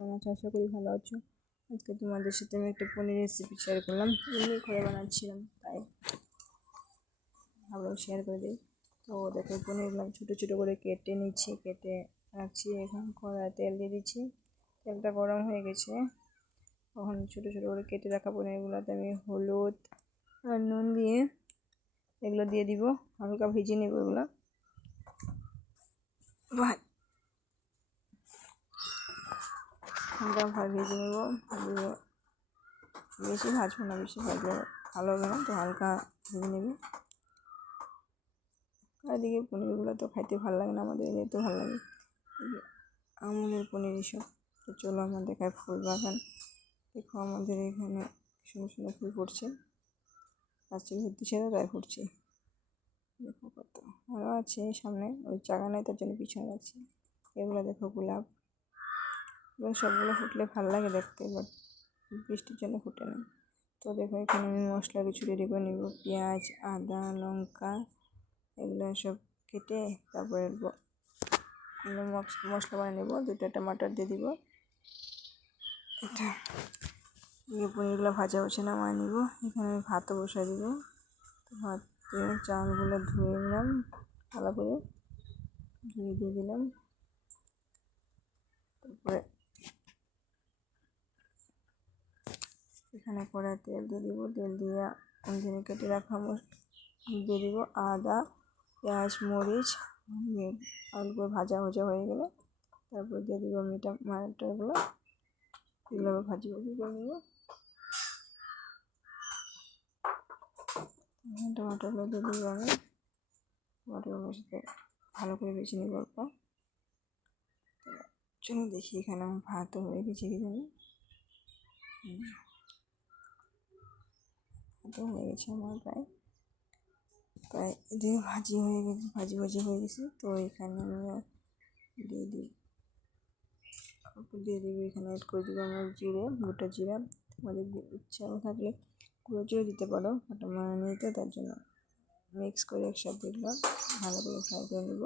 আশা করি ভালো আছো। আজকে তোমাদের সাথে আমি একটা পনির রেসিপি শেয়ার করলাম। এমনি ঘরে বানাচ্ছিলাম, তাই ভাবলাম শেয়ার করে দিই। তো দেখো পনিরগুলো ছোটো ছোটো করে কেটে নিচ্ছি, কেটে রাখছি। এখন কড়ায় তেল দিয়ে দিচ্ছি। তেলটা গরম হয়ে গেছে। তখন ছোটো ছোটো করে কেটে রাখা পনিরগুলোতে আমি হলুদ আর নুন দিয়ে এগুলো দিয়ে দিব। হালকা ভেজে নেব এগুলো। হালকা ভেজে নেব। বেশি ভাজবো না, বেশি ভাজলে ভালো হবে না, তো হালকা ভেজে নেবে। আর এদিকে পনিরগুলো তো খাইতে ভালো লাগে না, আমাদের এদিকে তো ভালো লাগে আমুলের পনির এসব। তো চলো আমার দেখায় ফুল বাগান। দেখো আমাদের এখানে সুন্দর সুন্দর ফুল ফুটছে, গাছটি ঘুরতে ছিল তাই ফুটছে। দেখো কত আরও আছে সামনে, ওই জায়গা নেই তার জন্য পিছনে আছে। এগুলো দেখো গোলাপ, এবং সবগুলো ফুটলে ভালো লাগে দেখতে, বাট বৃষ্টির জন্য ফুটে না। তো দেখো এখানে আমি মশলা কিছু রেডি করে নেব। পেঁয়াজ, আদা, লঙ্কা এগুলো সব কেটে তারপরে মশলা বানিয়ে নেব। 2টা টমাটোর দিয়ে দিব। এটা পনিরগুলো ভাজা বসে নামায় নিব। এখানে আমি ভাতও বসাই দিব। তো ভাতে চালগুলো ধুয়ে নিলাম, ভালো করে ধুয়ে দিয়ে দিলাম। তারপরে এখানে কড়াই তেল দিয়ে দিব। তেল দিয়ে ওখানে কেটে রাখা দিয়ে দিব। আদা, পেঁয়াজ, মরিচ অল্প ভাজা হয়ে গেলে তারপর দিয়ে দিব টমাটোগুলো। এগুলো ভাজি করে নেব। টমাটোগুলো দিয়ে দিব আমি। টমাটোগুলোর সাথে ভালো করে ভেজে নেব অল্প। চলো দেখি এখানে আমার ভাতও হয়ে গেছে কি জানি। ভাতও হয়ে গেছে আমার প্রায় এদিকে ভাজি হয়ে গেছে। তো এখানে আমি দিয়ে দিব এখানে অ্যাড করে দিব আমার গোটা জিরা। তোমাদের ইচ্ছা থাকলে গুঁড়ো জিরে দিতে পারো, ওটা মানে নিতে, তার জন্য মিক্স করে একসাথে দিলাম। ভালো করে ফ্রাই করে নেব।